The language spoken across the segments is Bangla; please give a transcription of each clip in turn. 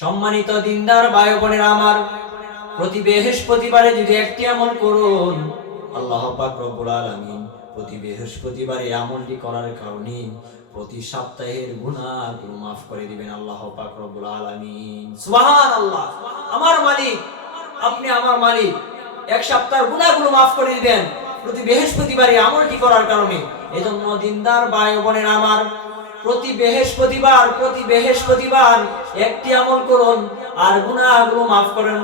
সম্মানিত দিনদার ভাই বোনেরা আমার, প্রতি বৃহস্পতিবারে যদি একটি আমল করুন, আল্লাহ পাক রব্বুল আলামিন প্রতি বৃহস্পতিবারে আমলটি করার কারণে প্রতি সপ্তাহের গুনাহগুলো মাফ করে দিবেন আল্লাহ পাক রব্বুল আলামিন। সুবহানাল্লাহ। আমার মালিক, আপনি আমার মালিক, এক সপ্তাহের গুনাহগুলো মাফ করে দিবেন প্রতি বৃহস্পতিবারে আমলটি করার কারণে। এজন্য দিনদার ভাই বোনেরা আমার প্রতি বৃহস্পতিবার প্রতি বৃহস্পতিবার একটি আমল করুন আর গুনাহগুলো মাফ করেন।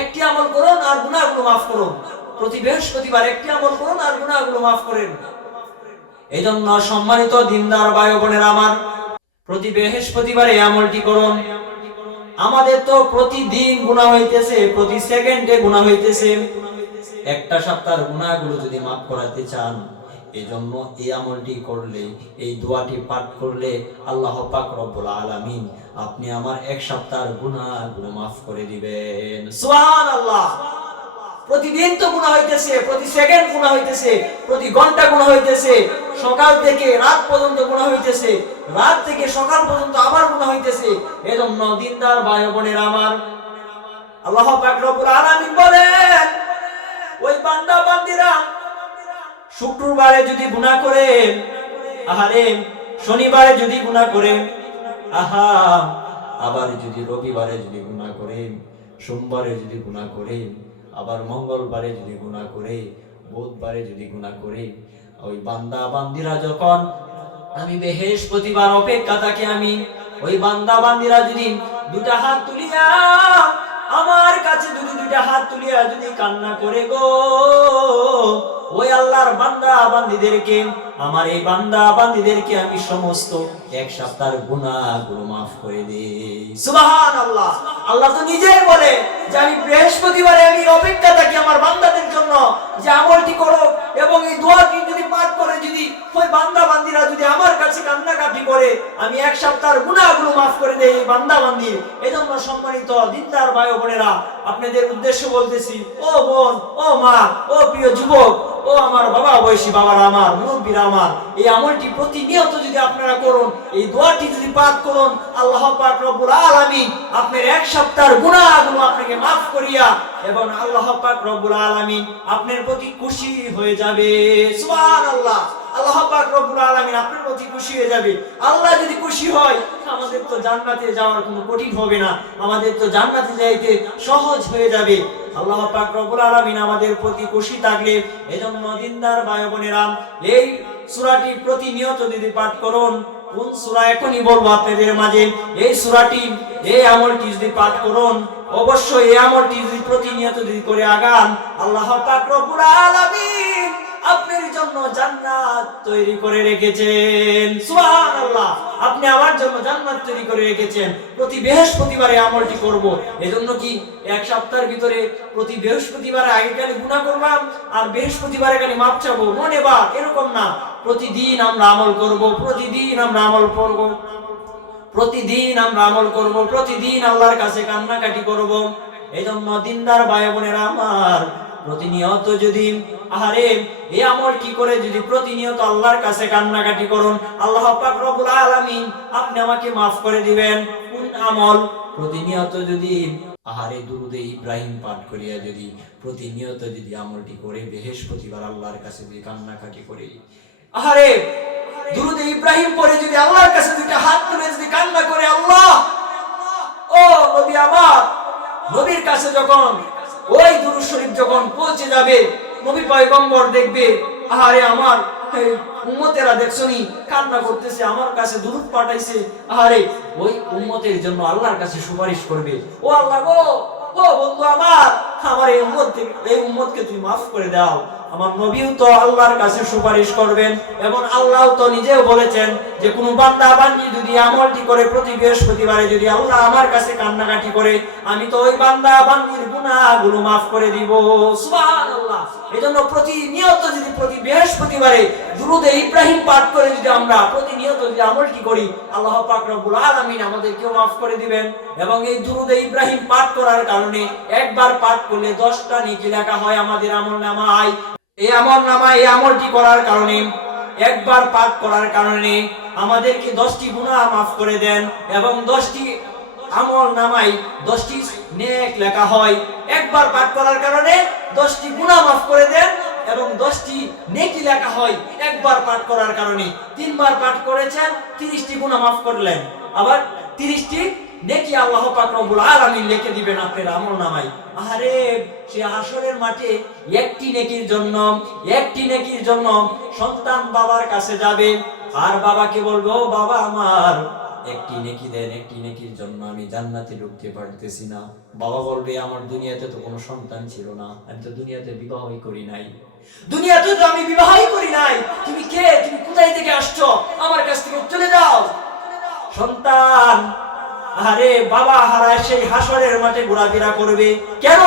একটি আমল করুন আর গুনাহগুলো মাফ করুন। প্রতি বৃহস্পতিবার একটি আমল করুন আর গুনাহগুলো মাফ করেন। এই জন্য সম্মানিত দিনদার ভাই বোনেরা আমার, প্রতি বৃহস্পতিবার এই আমলটি করুন। আমাদের তো প্রতিদিন গুনাহ হইতেছে, প্রতি সেকেন্ডে গুনাহ হইতেছে। একটা সপ্তাহের গুনাহগুলো যদি মাফ করাতে চান এই জন্য এই আমলটি করলে, এই দোয়াটি পাঠ করলে আল্লাহ পাক রব্বুল আলামিন আপনি আমার এক সপ্তাহের গুনাহগুলো মাফ করে দিবেন। সুবহানাল্লাহ। প্রতিদিন তো গুনাহ হইতেছে, প্রতি সেকেন্ড গুনাহ হইতেছে, প্রতি ঘণ্টা গুনাহ হইতেছে, সকাল থেকে রাত পর্যন্ত গুনাহ হইতেছে, রাত থেকে সকাল পর্যন্ত আবার গুনাহ হইতেছে, এজন্য দিনদার ভাই বোনের আমার, আল্লাহ পাক রব্বুল আলামিন বলেন, ওই বান্দা বান্দিরা শুক্রবারে যদি গুনাহ করে, আহারে শনিবারে যদি গুনাহ করে, আহা, আবার যদি রবিবারে যদি গুনাহ করে, সোমবারে যদি গুনাহ করে, আবার মঙ্গলবারে যদি গুনাহ করে, বুধবারে যদি গুনাহ করে, ওই বান্দা বান্দিরা যখন আমি বৃহস্পতিবার অপেক্ষা থাকি আমি, ওই বান্দা বান্দিরা যদি দুটা হাত তুলিয়া আমার কাছে যদি দুইটা হাত তুলিয়া যদি কান্না করে গো ওই আল্লাহর বান্দা বান্দিদেরকে, আমার এই বান্দা বান্দিদেরকে আমি সমস্ত এক সপ্তাহের গুনাহগুলো মাফ করে দেই। সুবহানাল্লাহ। আল্লাহ তো নিজেই বলে যে আমি বৃহস্পতিবারে আমি অপেক্ষা থাকি আমার বান্দাদের জন্য যে আমলটি করো এবং এই দোয়াটি যদি পাঠ করে যদি ওই বান্দা বান্দিরা যদি আমার কাছে কান্নাকাটি করে, আমি এক সপ্তাহের গুনাহগুলো মাফ করে দেই এই বান্দা বান্দির। এজন্য সম্মানিত দিনদার ভাই বোনেরা, আপনাদের উদ্দেশ্য বলতেছি, ও বোন, ও মা, ও প্রিয় যুবক ও আমার বাবা বয়সী বাবার আমার, মুরব্বীরা আমার। এই আমলটি প্রতিনিয়ত যদি আপনারা করুন, এই দোয়াটি যদি পাঠ করুন, আল্লাহ পাক রব্বুল আলামিন আপনার এক সপ্তাহের গুনাহগুলো আপনাকে মাফ করিয়া এবং আল্লাহ পাক রব্বুল আলামিন আপনার প্রতি খুশি হয়ে যাবে। সুবহানাল্লাহ। আল্লাহ পাক রব্বুল আলামিন আপনার প্রতি খুশি হয়ে যাবে। আল্লাহ যদি খুশি হয়, আমাদের তো জান্নাতে যাওয়ার কোনো কঠিন হবে না। আমাদের তো জান্নাতে যাইতে সহজ হয়ে যাবে। আল্লাহ পাক রব্বুল আলামিন আমাদের প্রতি খুশি থাকলে এজন্য দিনদার ভাই বোনেরা, এই সূরাটি প্রতিনিয়ত যদি পাঠ করুন, কোন সূরা এখনই বলব আপনাদের মাঝে? এই সূরাটি, এই আমলটি যদি পাঠ করুন, অবশ্যই এই আমলটি যদি প্রতিনিয়ত যদি করে আগান, আল্লাহ পাক রব্বুল আলামিন আপনার জন্য জান্নাত তৈরি করে রেখেছেন। সুবহানাল্লাহ। আপনি আমার জন্য জান্নাত তৈরি করে রেখেছেন। প্রতি বৃহস্পতিবারে আমলটি করব। এজন্য কি এক সপ্তাহের ভিতরে প্রতি বৃহস্পতিবারে আগেকালে গুনাহ করলাম, আর বৃহস্পতিবারে খালি মাপ চাবো? মনে বা এরকম না। প্রতিদিন আমরা আমল করব, প্রতিদিন আমরা আমল করব, প্রতিদিন আমরা আমল করব, প্রতিদিন আল্লাহর কাছে কান্নাকাটি করব। এই জন্য দিনদার ভাই বোনেরা আমার, প্রতিনিয়ত যদি আহারে এই আমল কি করে যদি প্রতিনিয়ত আল্লাহর কাছে কান্নাকাটি করুন? আল্লাহ পাক রব্বুল আলামিন আপনি আমাকে মাফ করে দিবেন। কোন আমল? প্রতিনিয়ত যদি আহারে দুরুদে ইব্রাহিম পাঠ করিয়া যদি প্রতিনিয়ত যদি আমলটি করে বৃহস্পতিবার আল্লাহর কাছে যদি কান্নাকাটি করে। আহারে, দুরুদে ইব্রাহিম পরে যদি আল্লাহর কাছে দুইটা হাত তুলে যদি কান্না করে আল্লাহ, ও নবী আমার, নবীর কাছে যখন ওই দুরুদ শরীফ যখন পৌঁছে যাবে নবী পয়গম্বর দেখবে, আহারে আমার উম্মতেরা দেখছনি, কান্না করতেছে, আমার কাছে দুরুদ পাঠাইছে, আহারে ওই উম্মতের জন্য আল্লাহর কাছে সুপারিশ করবে। ও আল্লাহ গো, ও বন্ধু আমার আমার এই উম্মত এই উম্মতকে তুমি মাফ করে দাও। আমার নবীও তো আল্লাহর কাছে সুপারিশ করবেন, এবং আল্লাহ তো নিজেও বলেছেন যে কোন বান্দা বান্দি যদি আমলটি করে প্রতি বৃহস্পতিবারে যদি আল্লাহ আমার কাছে কান্নাকাটি করে, আমি তো ওই বান্দা বান্দির গুনাহগুলো মাফ করে দিব। প্রতিনিয়ত যদি প্রতি বৃহস্পতিবারে দুরুদে ইব্রাহিম পাঠ করে যদি আমরা প্রতিনিয়ত যদি আমলটি করি, আল্লাহ আমাদেরকেও মাফ করে দিবেন, এবং এই দুরুদে ইব্রাহিম পাঠ করার কারণে একবার পাঠ করলে 10টা নেকি লেখা হয় আমাদের আমলনামায় এই আমল নামায় এই আমলটি করার কারণে, একবার পাঠ করার কারণে আমাদেরকে দশটি গুনাহ মাফ করে দেন এবং দশটি আমল নামাই দশটি নেক লেখা হয়। একবার পাঠ করার কারণে দশটি গুণা মাফ করে দেন এবং দশটি নেকি লেখা হয় একবার পাঠ করার কারণে। তিনবার পাঠ করেছেন, তিরিশটি গুণা মাফ করলেন। আবার তিরিশটি নেকি আল্লাহ পাক রব্বুল আলামিন লিখে দিবেন আপনার আমল নামাই আরে, সে হাসরের মাঠে একটি নেকির জন্য, একটি নেকির জন্য সন্তান বাবার কাছে যাবে। আর বাবাকে বলব বাবা আমার, একটি নেকি দেন, একটি নেকির জন্য আমি জান্নাতে ঢুকতে পারতেছি না। বাবা বলবে, আমার দুনিয়াতে তো কোনো সন্তান ছিল না, আমি তো দুনিয়াতে বিবাহই করি নাই। দুনিয়াতে তো আমি বিবাহই করি নাই? তুমি কে? তুমি কোথায় থেকে আসছো? আমার কাছ থেকে চলে যাও। সন্তান আরে বাবা হারায় সেই হাসরের মাঠে ঘোরাফেরা করবে। কেন?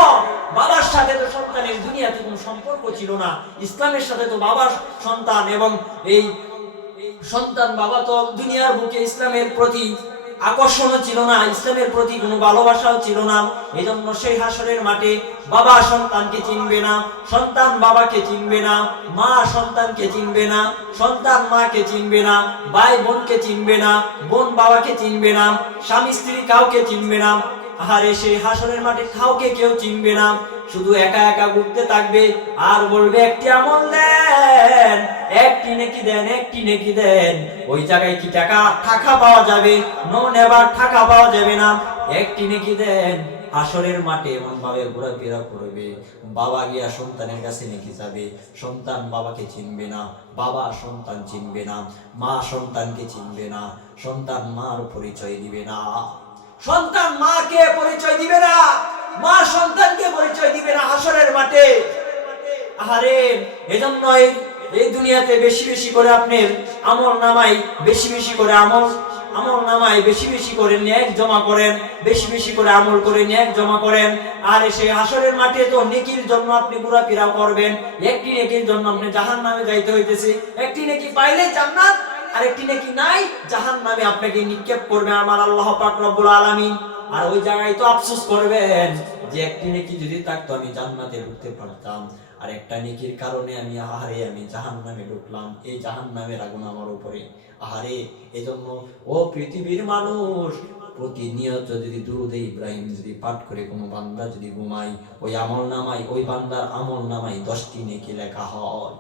বাবার সাথে তো সন্তানের দুনিয়াতে কোনো সম্পর্ক ছিল না। ইসলামের সাথে তো বাবার সন্তান এবং এই সন্তান বাবা তো দুনিয়ার বুকে ইসলামের প্রতি আকর্ষণও ছিল না, ইসলামের প্রতি কোনো ভালোবাসাও ছিল না। এই জন্য সেই হাসরের মাঠে বাবা সন্তানকে চিনবে না, সন্তান বাবাকে চিনবে না, মা সন্তানকে চিনবে না, সন্তান মাকে চিনবে না, ভাই বোনকে চিনবে না, বোন বাবাকে চিনবে না, স্বামী স্ত্রী কাউকে চিনবে না। আহারে সেই হাসরের মাঠে কাউকে কেউ চিনবে না। শুধু একা একা ঘুরতে থাকবে, আর বলবে একটি আমল দেন। একটি নেকি দেন, একটি নেকি দেন। ওই জায়গায় কি টাকা? টাকা পাওয়া যাবে। নো নেবার টাকা পাওয়া যাবে না। একটি নেকি দেন। আসরের মাঠে এমন ভাবে ঘোরাফেরা করবে। বাবা গিয়া সন্তানের কাছে নেকি যাবে সন্তান বাবাকে চিনবে না। বাবা সন্তান চিনবে না। মা সন্তানকে চিনবে না। সন্তান মার পরিচয় দিবে না। সন্তান মাকে পরিচয় দিবে না। মা সন্তানকে পরিচয় দিবে না হাসরের মাঠে। আহারে এজন্য এই দুনিয়াতে বেশি বেশি করে আপনার আমল নামাই বেশি বেশি করে আমল আমল নামাই বেশি বেশি করে ন্যাক জমা করেন, বেশি বেশি করে আমল করে ন্যাক জমা করেন। আর সেই হাসরের মাঠে তো নেকির জন্য আপনি ঘোরাফেরা করবেন, একটি নেকির জন্য আপনি জাহান নামে যাইতে হইতেছে। একটি নেকি পাইলে জান্নাত, আরেকটি নাকি নাই জাহান নামে আপনাকে নিক্ষেপ করবে আমার আল্লাহ পাক রব্বুল আলামিন। আর ওই জায়গায় তো আফসোস করবেন যে একটি নেকি যদি থাকতো আমি জান্নাতে ঢুকতে পারতাম। আর একটা নেকির কারণে আমি, আহারে আমি জাহান নামে ঢুকলাম। এই জাহান নামের আগুন আমার উপরে। আহারে, এজন্য, ও পৃথিবীর মানুষ, প্রতিনিয়ত যদি দুরুদে ইব্রাহিম যদি পাঠ করে কোনো বান্দা যদি ঘুমাই ওই আমল নামাই ওই বান্দার আমল নামাই দশটি নেকি লেখা হয়।